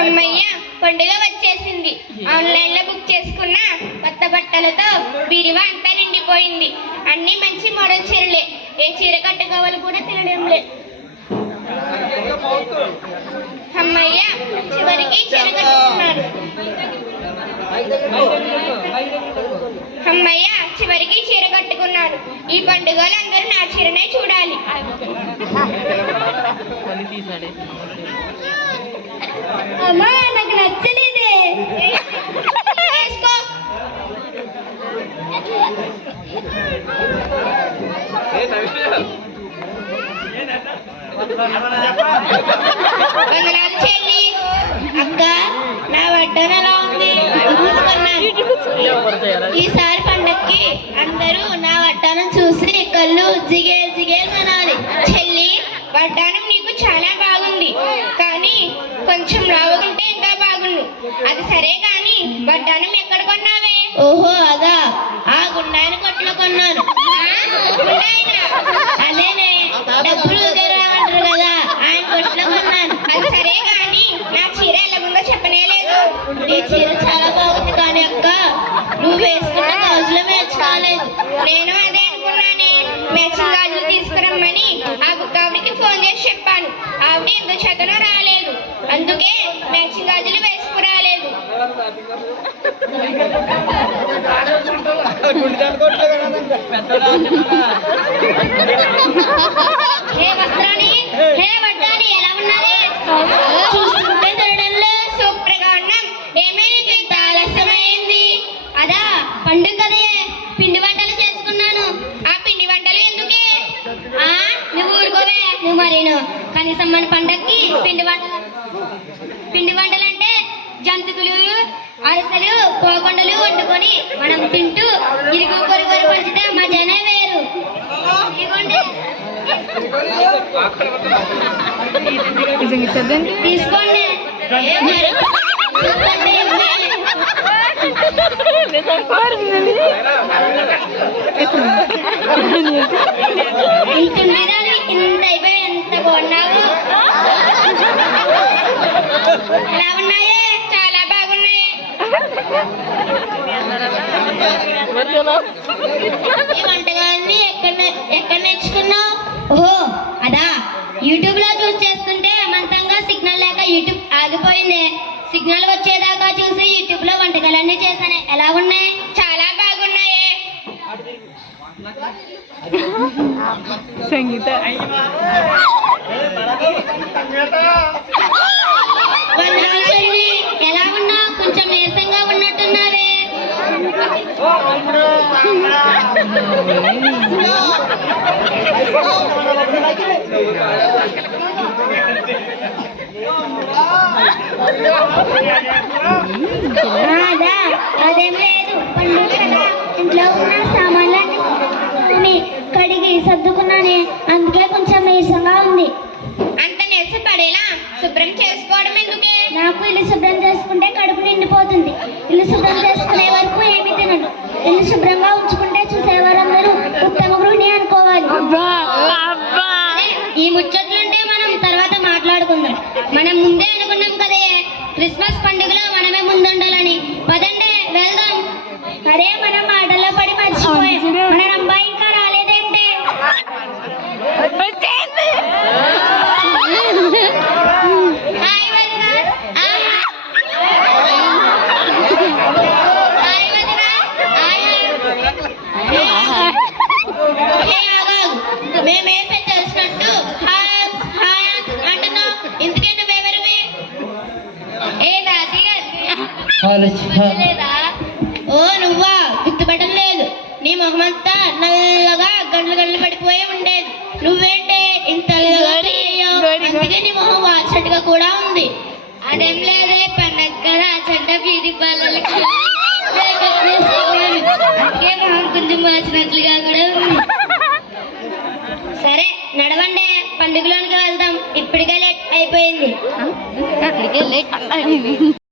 అమ్మయ్య, పండుగ వచ్చేసింది. ఆన్లైన్ లో బుక్ చేసుకున్న కొత్త బట్టలతో బీరువా అంతా నిండిపోయింది. అన్ని మంచి మోడల్ చీరలే. ఏ చీర కట్టుకోవాలి కూడా తినడం లే. అమ్మయ్య, చివరికి చీర కట్టుకున్నాను. అమ్మయ్య, చివరికి చీర కట్టుకున్నాను. ఈ పండుగలు అందరూ నా చీరనే చూడాలి. అమ్మా, నాకు నచ్చలేదే. చెల్లి, అక్క, నా వడ్డన ఎలా ఉంది? ఈసారి పండక్కి అందరూ నా వడ్డానం చూసి కళ్ళు జిగేల్ జిగేల్ అనాలి. చెల్లి, వడ్డానం నీకు చాలా బాగుంది, కానీ కొంచెం లావుకుంటే ఇంకా బాగుండు. అది సరే కానీ వడ్డానం ఎక్కడ కొన్నావే? ఓహో, అదా, ఆ గుండాయన కొట్లో కొన్నాను. అదేనే, డబ్బులు రావంటారు కదా, ఆయన కొట్లో కొన్నాను. అది సరే కానీ నా చీర ఎలా ఉందో చెప్పనే లేదు. ఈ చీర చాలా బాగుంది, కానీ అక్క నువ్వు వేసుకున్న గాజులు మ్యాచ్ కాలేదు. నేను అదే అనుకున్నానే. మ్యాచింగ్ గాజులు తీసుకురమ్మని ఆ ఆవిడకి ఫోన్ చేసి చెప్పాను. ఆవిడ ఎంత చదన రాలేదు, అందుకే మ్యాచింగ్ గాజులు వేసుకురాలేదు. హే వస్త్రాని, హే వడ్డాని, ఎలా ఉన్నది? చూస్తుంటే తినడంలో సూపర్ గా ఉన్నాం. ఏమైనా ఇంత ఆలస్యమైంది? అదా, పండుగ కదే, పిండి వంటలు చేసుకున్నాను. ఆ పిండి వంటలు ఎందుకే? నువ్వు ఊరుకోవే. నువ్వు మరీను కనీసం మన పండక్కి పిండి వంటలంటే జంతుకులు, అరసలు, పోకొండలు వండుకొని మనం తింటూ ఇరుగు పొరుగు పంచితే మజానే వేరు. తీసుకోండి. ఇంత అయిపోయి ఎంత బాగున్నావు. ఎలా ఉన్నాయే? చాలా బాగున్నాయి. ఈ వంటకాన్ని ఎక్కడ నేర్చుకున్నావు? ఓహో, అదా, యూట్యూబ్ లో చూసి చేస్తుంటే మంతంగా సిగ్నల్ లేక యూట్యూబ్ ఆగిపోయింది. సిగ్నల్ వచ్చేదాకా చూసి యూట్యూబ్ లో వంటకాలన్నీ చేశాను. ఎలా ఉన్నాయి? చాలా బాగున్నాయే. సంగీత, ఎలా ఉన్నా? కొంచెం నీరసంగా ఉన్నట్టున్నావే. అదేం లేదు, పండుగ కదా, ఇంట్లో ఉన్న సామాన్లన్నీ కడిగి సర్దుకున్నానే, అందుకే కొంచెం నీరసంగా ఉంది. అంత నీరస పడేలా శుభ్రం చేసుకోవడం ఎందుకే? నాకు ఇల్లు శుభ్రం చేసుకుంటే కడుపు నిండిపోతుంది. ఇల్లు శుభ్రం చేసుకునే వరకు ఏమీ తినడు. ఇల్లు శుభ్రంగా ఉంచుకుంటే చూసేవారందరూ ఉత్తమ గృహిణి అనుకోవాలి. ఈ ముచ్చట్లుంటే మనం తర్వాత మాట్లాడుకుందాం. మనం ముందే అనుకున్నాం కదే, క్రిస్మస్ పండుగలో మనమే ముందుండాలని. పదండి వెళ్దాం. అరే, మనం మాటల్లో పడి మర్చిపోయాం. మన అబ్బాయి ఇంకా రాలేదేంటి? మేమేం తెలిసినట్టు అంటున్నావు. ఇందుకే నువ్వెవరివి? ఓ, నువ్వా? గుర్తుపట్టం లేదు. నీ మొహమంతా నల్లగా గంటలు గంటలు పడిపోయి ఉండేది. నువ్వేంటే ఇంత అందుకే నీ మొహం వాచినట్టుగా కూడా ఉంది. అదేం లేదే, పండగ కదా, చెడ్డ బీది పాలకి అందుకే మొహం కొంచెం వాచినట్లుగా కూడా ఉంది. సరే నడవండి, పండుగలోనికి వెళ్దాం. ఇప్పటికే లేట్ అయిపోయింది.